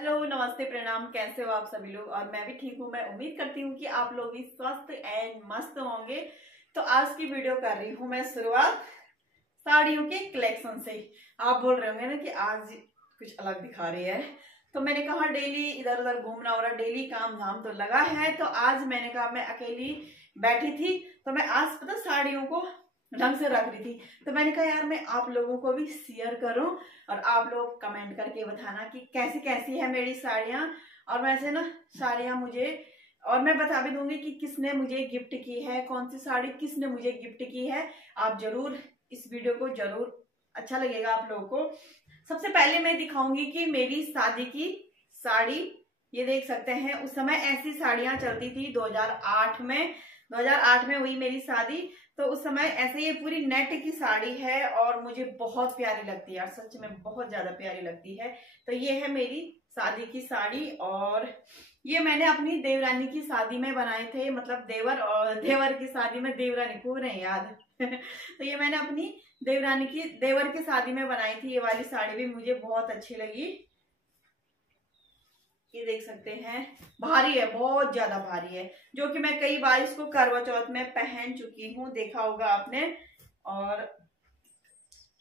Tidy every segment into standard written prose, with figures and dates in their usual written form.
Hello, नमस्ते, प्रणाम। कैसे हो आप सभी लोग? और मैं भी ठीक हूँ। मैं उम्मीद करती हूँ कि आप लोग भी स्वस्थ एंड मस्त होंगे। तो आज की वीडियो कर रही हूँ मैं शुरुआत साड़ियों के कलेक्शन से। आप बोल रहे होंगे ना कि आज कुछ अलग दिखा रही है, तो मैंने कहा डेली इधर उधर घूमना हो रहा, डेली काम धाम तो लगा है। तो आज मैंने कहा, मैं अकेली बैठी थी तो मैं आज पता साड़ियों को ढंग से रख रही थी, तो मैंने कहा यार मैं आप लोगों को भी शेयर करूं और आप लोग कमेंट करके बताना कि कैसी कैसी है मेरी साड़ियां। और वैसे ना साड़ियां मुझे, और मैं बता भी दूंगी कि किसने मुझे गिफ्ट की है, कौन सी साड़ी किसने मुझे गिफ्ट की है। आप जरूर इस वीडियो को जरूर अच्छा लगेगा आप लोगों को। सबसे पहले मैं दिखाऊंगी कि मेरी शादी की साड़ी, ये देख सकते हैं। उस समय ऐसी साड़ियां चलती थी 2008 में हुई मेरी शादी। तो उस समय ऐसे ये पूरी नेट की साड़ी है और मुझे बहुत प्यारी लगती है यार, सच में बहुत ज्यादा प्यारी लगती है। तो ये है मेरी शादी की साड़ी और ये मैंने अपनी देवरानी की शादी में बनाए थे, मतलब देवर की शादी में देवरानी को नहीं याद तो ये मैंने अपनी देवर की शादी में बनाई थी। ये वाली साड़ी भी मुझे बहुत अच्छी लगी। ये देख सकते हैं, भारी है, बहुत ज्यादा भारी है, जो कि मैं कई बार इसको करवा चौथ में पहन चुकी हूँ, देखा होगा आपने। और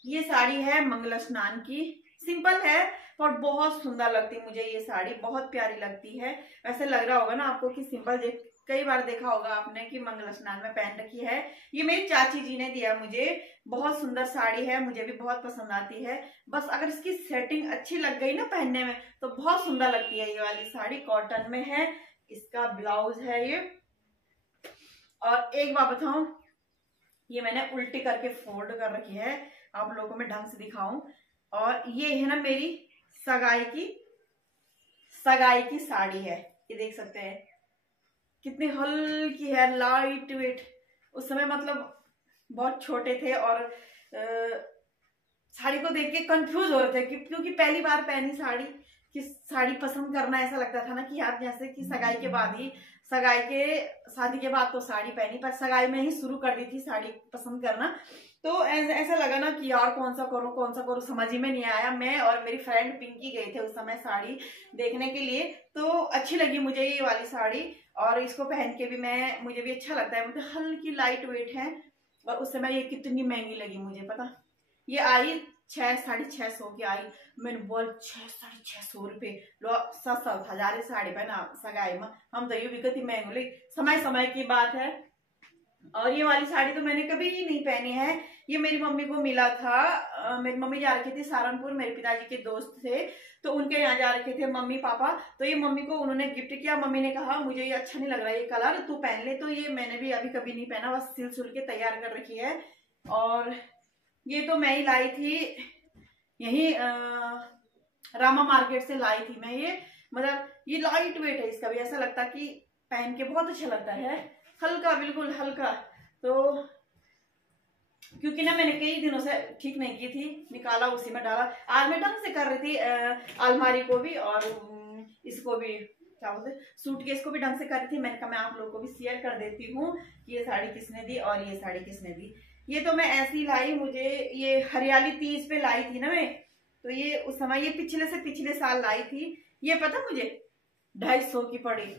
ये साड़ी है मंगला स्नान की, सिंपल है और बहुत सुंदर लगती है मुझे। ये साड़ी बहुत प्यारी लगती है। ऐसे लग रहा होगा ना आपको कि सिंपल, कई बार देखा होगा आपने कि मंगला स्नान में पहन रखी है। ये मेरी चाची जी ने दिया मुझे, बहुत सुंदर साड़ी है, मुझे भी बहुत पसंद आती है। बस अगर इसकी सेटिंग अच्छी लग गई ना पहनने में तो बहुत सुंदर लगती है। ये वाली साड़ी कॉटन में है, इसका ब्लाउज है ये। और एक बात बताऊं, ये मैंने उल्टी करके फोल्ड कर रखी है, आप लोगों को मैं ढंग से दिखाऊं। और ये है ना मेरी सगाई की साड़ी है, ये देख सकते हैं कितनी हल्की है, लाइट वेट। उस समय मतलब बहुत छोटे थे और साड़ी को देख के कंफ्यूज हो रहे थे क्योंकि पहली बार पहनी साड़ी, कि साड़ी पसंद करना ऐसा लगता था ना कि यार जैसे कि सगाई के शादी के बाद तो साड़ी पहनी, पर सगाई में ही शुरू कर दी थी साड़ी पसंद करना। तो ऐसा लगा ना कि यार कौन सा करूं समझ ही में नहीं आया। मैं और मेरी फ्रेंड पिंकी गए थे उस समय साड़ी देखने के लिए, तो अच्छी लगी मुझे ये वाली साड़ी। और इसको पहन के भी मुझे भी अच्छा लगता है, मतलब हल्की लाइट वेट है। और उस समय ये कितनी महंगी लगी मुझे पता, ये आई 600-650 की आई। मैंने बोल 600-650 रुपये लो, 7-7 हजार साड़ी पहना सगाई में, हम तो ये भी कति महंगी। समय की बात है। और ये वाली साड़ी तो मैंने कभी नहीं पहनी है, ये मेरी मम्मी को मिला था। मेरी मम्मी जा रखी थी सहारनपुर, मेरे पिताजी के दोस्त थे तो उनके यहाँ जा रखे थे मम्मी पापा। तो ये मम्मी को उन्होंने गिफ्ट किया। मम्मी ने कहा मुझे ये अच्छा नहीं लग रहा है, ये कलर तू पहन ले। तो ये मैंने भी अभी कभी नहीं पहना, बस सिल के तैयार कर रखी है। और ये तो मैं ही लाई थी, यही रामा मार्केट से लाई थी मैं ये। मतलब ये लाइट वेट है, इसका भी ऐसा लगता कि पहन के बहुत अच्छा लगता है, हल्का, बिल्कुल हल्का। तो क्योंकि ना मैंने कई दिनों से ठीक नहीं की थी, निकाला उसी में डाला। आज मैं ढंग से कर रही थी अलमारी को भी और इसको भी, क्या बोलते, सूटकेस को भी ढंग से कर रही थी। मैंने कहा मैं आप लोगों को भी शेयर कर देती हूँ कि ये साड़ी किसने दी और ये साड़ी किसने दी। ये तो मैं ऐसी लाई, मुझे ये हरियाली तीज पे लाई थी ना मैं, तो ये उस समय ये पिछले साल लाई थी। ये पता मुझे 250 की पड़ी।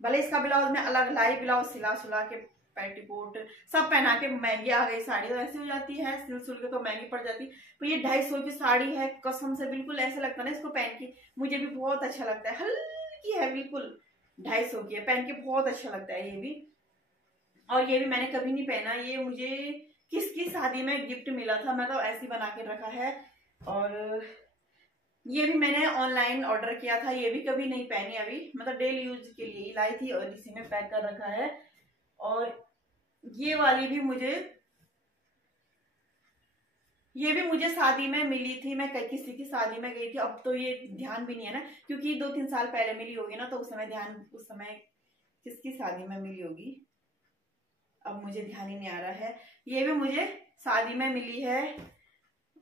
भले इसका ब्लाउज में अलग लाई, ब्लाउज सिला के पेटीकोट सब पहना के महंगी आ गई साड़ी, तो ऐसी हो जाती है, सिल के तो महंगी पड़ जाती। तो ये 250 की साड़ी है, कसम से बिल्कुल ऐसा लगता है ना इसको पहन के मुझे भी बहुत अच्छा लगता है, हल्की है बिल्कुल, 250 की है, पहन के बहुत अच्छा लगता है ये भी। और ये भी मैंने कभी नहीं पहना, ये मुझे किसकी शादी में गिफ्ट मिला था, मैं तो ऐसी बना के रखा है। और ये भी मैंने ऑनलाइन ऑर्डर किया था, ये भी कभी नहीं पहनी अभी, मतलब डेली यूज के लिए ही लाई थी और इसी में पैक कर रखा है। और ये वाली भी मुझे शादी में मिली थी, मैं किसी की शादी में गई थी। अब तो ये ध्यान भी नहीं है ना, क्योंकि 2-3 साल पहले मिली होगी ना, तो उस समय किसकी शादी में मिली होगी, अब मुझे ध्यान ही नहीं आ रहा है। ये भी मुझे शादी में मिली है।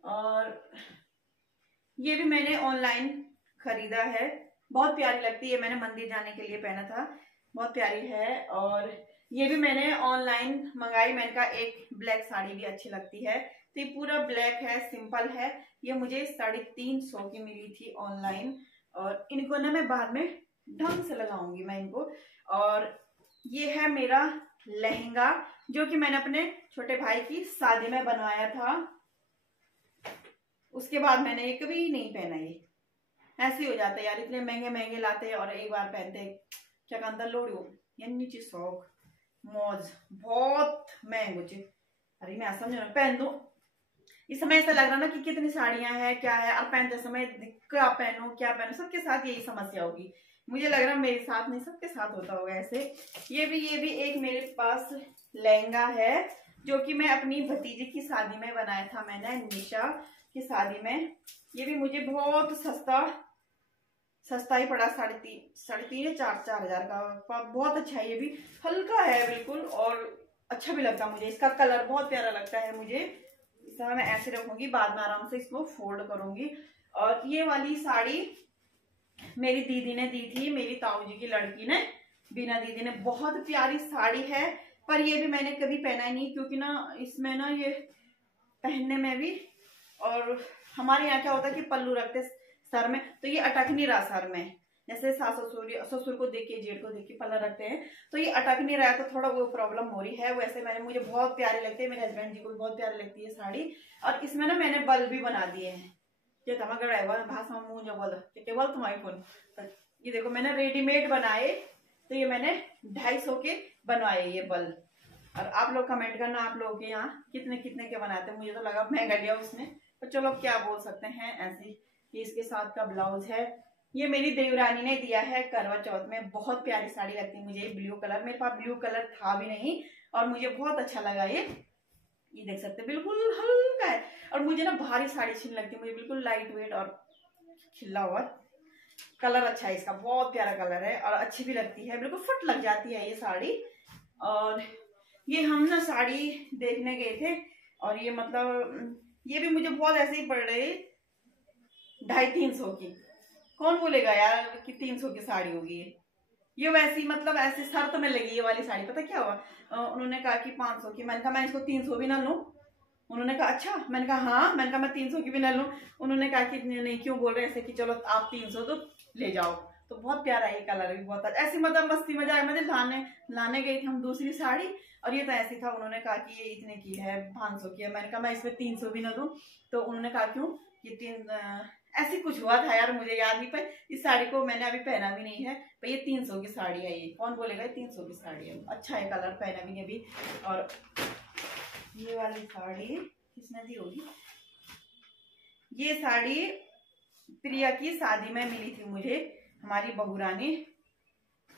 और ये भी मैंने ऑनलाइन खरीदा है, बहुत प्यारी लगती है, मैंने मंदिर जाने के लिए पहना था, बहुत प्यारी है। और ये भी मैंने ऑनलाइन मंगाई, मैंने कहा एक ब्लैक साड़ी भी अच्छी लगती है, तो ये पूरा ब्लैक है, सिंपल है। ये मुझे 350 की मिली थी ऑनलाइन। और इनको ना मैं बाद में ढंग से लगाऊंगी मैं इनको। और ये है मेरा लहंगा जो कि मैंने अपने छोटे भाई की शादी में बनवाया था। उसके बाद मैंने ये कभी नहीं पहना। ये ऐसे ही हो जाता है यार, इतने महंगे महंगे लाते हैं और एक बार पहनते क्या कहता लोड़ो या नीचे शौक मौज बहुत महंगो चे। अरे मैं ऐसा समझ पहन दू। इस समय ऐसा लग रहा ना कि कितनी साड़ियां हैं क्या है, और पहनते समय क्या पहनूं सबके साथ यही समस्या होगी। मुझे लग रहा मेरे साथ नहीं सबके साथ होता होगा ऐसे। ये भी एक मेरे पास लहंगा है जो कि मैं अपनी भतीजी की शादी में बनाया था मैंने, निशा की शादी में। ये भी मुझे बहुत सस्ता ही पड़ा, 3.5 या 4 हजार का। बहुत अच्छा है, ये भी हल्का है बिल्कुल और अच्छा भी लगता है मुझे। इसका कलर बहुत प्यारा लगता है मुझे। इस मैं ऐसे रखूंगी, बाद में आराम से इसको फोल्ड करूंगी। और ये वाली साड़ी मेरी दीदी ने दी थी, मेरी ताऊ जी की लड़की ने, बीना दीदी ने। बहुत प्यारी साड़ी है, पर ये भी मैंने कभी पहना ही नहीं क्योंकि ना इसमें ना ये पहनने में भी, और हमारे यहाँ क्या होता है कि पल्लू रखते सर में तो ये अटक नहीं रहा सर में। जैसे सास ससुर को देख के जेठ को देख के पल्ला रखते हैं तो ये अटक नहीं रहा है, तो थोड़ा वो प्रॉब्लम हो रही है। वैसे मुझे बहुत प्यारी लगती है, मेरे हस्बैंड जी को भी बहुत प्यारी लगती है साड़ी। और इसमें ना मैंने बल भी बना दिए हैं। ये देखो मैंने रेडीमेड बनाए, तो ये मैंने 250 के बनवाए ये बल। और आप लोग कमेंट करना आप लोगों के यहाँ कितने कितने के बनाते हैं। मुझे तो लगा महंगा लिया उसने, पर चलो क्या बोल सकते हैं ऐसे। ये इसके साथ का ब्लाउज है। ये मेरी देवरानी ने दिया है करवा चौथ में। बहुत प्यारी साड़ी लगती है मुझे, ब्लू कलर। मेरे पास ब्लू कलर था भी नहीं और मुझे बहुत अच्छा लगा ये देख सकते हैं बिल्कुल हल्का है। और मुझे ना भारी साड़ी अच्छी लगती है, मुझे बिल्कुल लाइट वेट और खिला हुआ कलर अच्छा है इसका। बहुत प्यारा कलर है और अच्छी भी लगती है, बिल्कुल फिट लग जाती है ये साड़ी। और ये हम ना साड़ी देखने गए थे और ये मतलब ये भी मुझे बहुत ऐसे ही पड़ रही 250-300 की। कौन बोलेगा यार कि 300 की साड़ी होगी ये वैसी, मतलब ऐसी शर्त में लगी ये वाली साड़ी। पता क्या हुआ, उन्होंने कहा कि 500 की। मैंने कहा मैं इसको 300 भी ना लूं। उन्होंने कहा अच्छा। मैंने कहा हाँ। मैंने कहा मैं 300 की भी ना लूं। उन्होंने कहा कि नहीं क्यों बोल रहे हैं ऐसे कि चलो आप 300 तो ले जाओ। तो बहुत प्यारा है ये कलर भी बहुत ऐसी, मतलब मस्ती मजाक में लाने गए थे हम दूसरी साड़ी और ये तो ऐसी था। उन्होंने कहा कि ये इतने की है 500 की है। मैंने कहा मैं इसमें 300 भी ना दूं। तो उन्होंने कहा क्यों, ये ऐसी कुछ हुआ था यार, मुझे याद नहीं। पर इस साड़ी को मैंने अभी पहना भी नहीं है। पर ये 300 की साड़ी है। ये कौन बोलेगा 300 की साड़ी है। अच्छा है कलर, पहना भी नहीं अभी। और ये वाली साड़ी किसने दी होगी, ये साड़ी प्रिया की शादी में मिली थी मुझे, हमारी बहू रानी,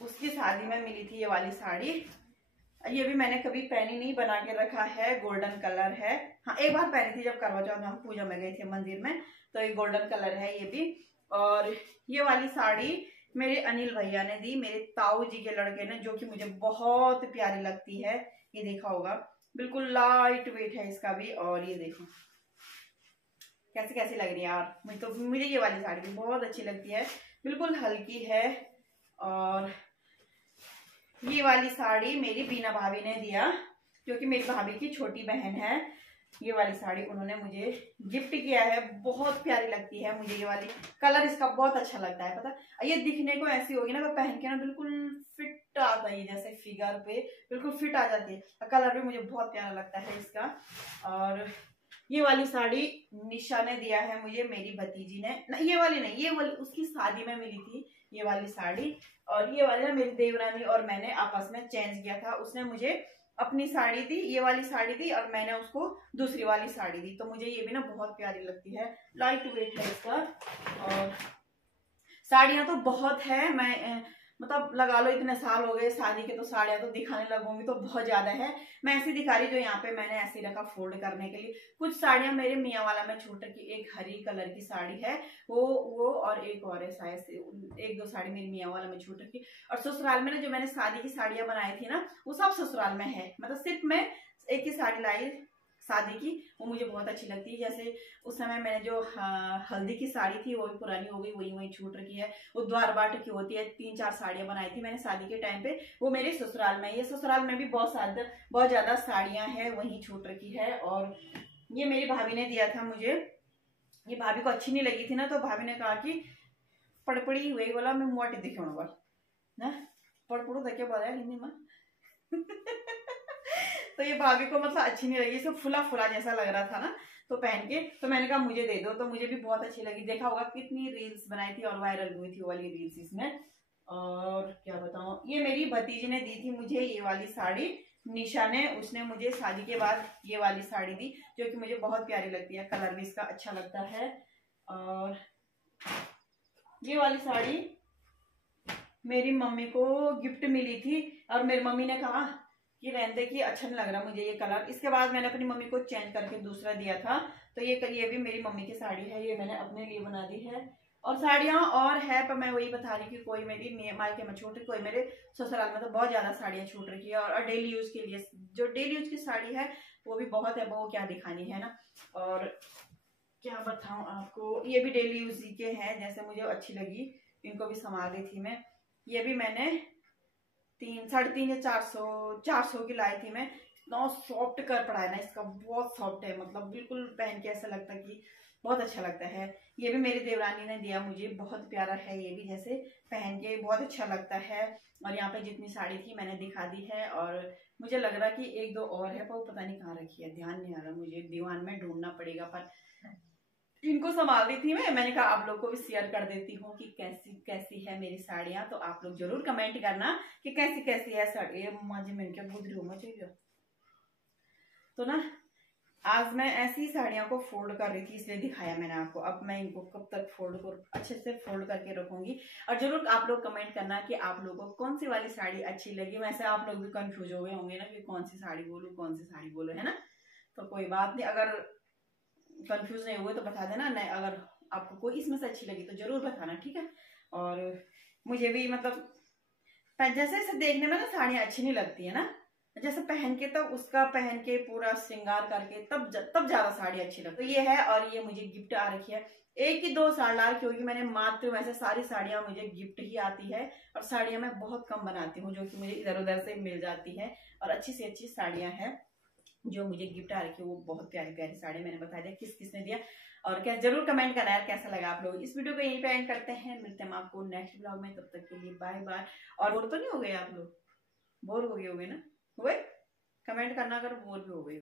उसकी शादी में मिली थी ये वाली साड़ी। ये भी मैंने कभी पहनी नहीं, बना के रखा है। गोल्डन कलर है। हाँ एक बार पहनी थी जब करवा चौथ में हम पूजा में गए थे मंदिर में, तो ये गोल्डन कलर है ये भी। और ये वाली साड़ी मेरे अनिल भैया ने दी, मेरे ताऊ जी के लड़के ने, जो कि मुझे बहुत प्यारी लगती है। ये देखा होगा, बिल्कुल लाइट वेट है इसका भी। और ये देखो कैसी लग रही है यार। मुझे ये वाली साड़ी भी बहुत अच्छी लगती है, बिल्कुल हल्की है। और ये वाली साड़ी मेरी बीना भाभी ने दिया, जो कि मेरी भाभी की छोटी बहन है। ये वाली साड़ी उन्होंने मुझे गिफ्ट किया है। बहुत प्यारी लगती है मुझे ये वाली, कलर इसका बहुत अच्छा लगता है। पता ये दिखने को ऐसी होगी ना, पहन के ना बिल्कुल फिट आता है, जैसे फिगर पे बिल्कुल फिट आ जाती है। कलर भी मुझे बहुत प्यारा लगता है इसका। और ये वाली साड़ी निशा ने दिया है मुझे, मेरी भतीजी ने। ये वाली नहीं, ये वाली उसकी शादी में मिली थी ये वाली साड़ी। और ये वाली ना मेरी देवरानी और मैंने आपस में चेंज किया था। उसने मुझे अपनी साड़ी दी, ये वाली साड़ी दी, और मैंने उसको दूसरी वाली साड़ी दी। तो मुझे ये भी ना बहुत प्यारी लगती है, लाइट वेट है इसका। और साड़ियां तो बहुत है, मैं मतलब लगा लो इतने साल हो गए शादी के, तो साड़ियां तो दिखाने लगूंगी तो बहुत ज्यादा है। मैं ऐसी दिखा रही जो यहाँ पे मैंने ऐसे रखा फोल्ड करने के लिए। कुछ साड़ियां मेरे मियाँ वाला में छूट रखी, एक हरी कलर की साड़ी है वो और एक और है शायद से, 1-2 साड़ी मेरी मियाँ वाला में छूट रखी। और ससुराल में ना जो मैंने शादी की साड़ियां बनाई थी ना, वो सब ससुराल में है। मतलब सिर्फ मैं एक ही साड़ी लाई शादी की, वो मुझे बहुत अच्छी लगती है। जैसे उस समय मैंने जो हल्दी की साड़ी थी वो भी पुरानी हो गई, वही छूट रखी है। वो द्वार बाट की होती है, 3-4 साड़ियां बनाई थी मैंने शादी के टाइम पे, वो मेरे ससुराल में। ये ससुराल में भी बहुत ज्यादा साड़ियां हैं, वही छूट रखी है। और ये मेरी भाभी ने दिया था मुझे। ये भाभी को अच्छी नहीं लगी थी ना, तो भाभी ने कहा कि पड़पड़ी हुए बोला मैं मोटे दिखे बोल ना पड़पड़ो देखे बोला हिंदी में तो ये भाभी को मतलब अच्छी नहीं लगी, सब फुला फुला जैसा लग रहा था ना तो पहन के, तो मैंने कहा मुझे दे दो, तो मुझे भी बहुत अच्छी लगी। देखा होगा कितनी रील्स बनाई थी और वायरल हुई थी वो वाली रील्स इसमें। और क्या बताऊं, ये मेरी भतीजी ने दी थी मुझे ये वाली साड़ी, निशा ने, उसने मुझे शादी के बाद ये वाली साड़ी दी जो कि मुझे बहुत प्यारी लगती है, कलर भी इसका अच्छा लगता है। और ये वाली साड़ी मेरी मम्मी को गिफ्ट मिली थी और मेरी मम्मी ने कहा कि रहने दे कि अच्छा नहीं लग रहा मुझे ये कलर। इसके बाद मैंने अपनी मम्मी को चेंज करके दूसरा दिया था। तो ये भी मेरी मम्मी की साड़ी है, ये मैंने अपने लिए बना दी है। और साड़ियाँ और है, पर मैं वही बता रही कि कोई मेरी मायके में छूट रही, कोई मेरे ससुराल में तो बहुत ज्यादा साड़ियाँ छूट रही है। और डेली यूज के लिए जो डेली यूज की साड़ी है वो भी बहुत है, वो क्या दिखानी है ना। और क्या बताऊं आपको, ये भी डेली यूज के हैं, जैसे मुझे अच्छी लगी, इनको भी संभाल रही थी मैं। ये भी मैंने 300-350 या 400 की लाई थी मैं। इतना सॉफ्ट कर पड़ा है ना इसका, बहुत सॉफ्ट है, मतलब बिल्कुल पहन के ऐसा लगता है कि बहुत अच्छा लगता है। ये भी मेरी देवरानी ने दिया मुझे, बहुत प्यारा है ये भी, जैसे पहन के बहुत अच्छा लगता है। और यहाँ पे जितनी साड़ी थी मैंने दिखा दी है। और मुझे लग रहा कि एक दो और है पर वो पता नहीं कहाँ रखी है, ध्यान नहीं आ रहा, मुझे दीवान में ढूंढना पड़ेगा। पर इनको संभाल रही थी मैंने कहा आप लोग को भी शेयर कर देती हूँ कि कैसी कैसी है मेरी साड़ियाँ। तो आप लोग जरूर कमेंट करना कि कैसी कैसी है साड़ी। मुझे मैंने क्या गुजरी हूँ चाहिए तो ना, आज मैं ऐसी साड़ियों को फोल्ड कर रही थी इसलिए दिखाया मैंने आपको। अब मैं इनको कब तक फोल्ड कर अच्छे से फोल्ड करके रखूंगी। और जरूर आप लोग कमेंट करना कि आप लोगों को कौन सी वाली साड़ी अच्छी लगी। वैसे आप लोग भी कंफ्यूज हो गए होंगे ना कि कौन सी साड़ी बोलूं कौन सी साड़ी बोलूं, है ना। तो कोई बात नहीं, अगर कंफ्यूज नहीं हुए तो बता देना, नहीं अगर आपको कोई इसमें से अच्छी लगी तो जरूर बताना, ठीक है। और मुझे भी मतलब जैसे जैसे देखने में ना साड़ियाँ अच्छी नहीं लगती है ना, जैसे पहन के तब उसका पहन के पूरा श्रृंगार करके तब ज्यादा साड़ी अच्छी लगती है। तो ये है, और ये मुझे गिफ्ट आ रखी है। एक ही 2 साल लाल, क्योंकि मैंने मात्र वैसे सारी साड़ियां मुझे गिफ्ट ही आती है। और साड़ियां मैं बहुत कम बनाती हूँ जो कि मुझे इधर उधर से मिल जाती है। और अच्छी से अच्छी साड़ियां हैं जो मुझे गिफ्ट आ रखी है, वो बहुत प्यारी प्यारी साड़ी। मैंने बता दिया किस किस ने दिया। और क्या जरूर कमेंट करना यार कैसा लगा आप लोग। इस वीडियो को यहीं पे एंड करते हैं, मिलते हैं आपको नेक्स्ट ब्लॉग में, तब तक के लिए बाय बाय। और बोर तो नहीं हो गए आप लोग, बोर हो गए होगे ना, हुए? कमेंट करना अगर बोर भी हो गए।